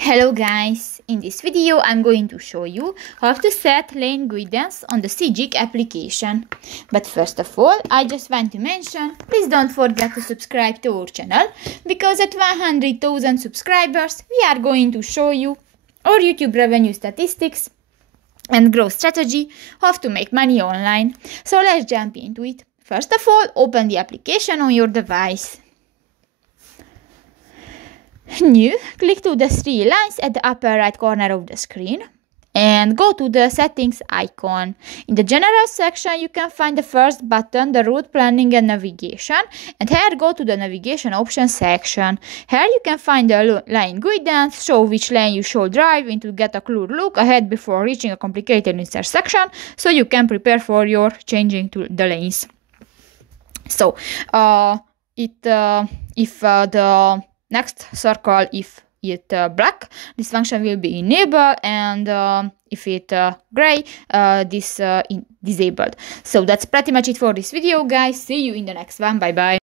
Hello guys, in this video I'm going to show you how to set lane guidance on the Sygic application. But first of all, I just want to mention, please don't forget to subscribe to our channel, because at 100,000 subscribers we are going to show you our YouTube revenue statistics and growth strategy, how to make money online. So let's jump into it. First of all, open the application on your device. New, click to the three lines at the upper right corner of the screen and go to the settings icon. In the general section you can find the first button, the route planning and navigation, and here go to the navigation options section. Here you can find the lane guidance, show which lane you should drive in to get a clear look ahead before reaching a complicated intersection, so you can prepare for your changing to the lanes. So if the next circle, if it black, this function will be enabled, and if it gray, this disabled. So that's pretty much it for this video, guys. See you in the next one. Bye bye.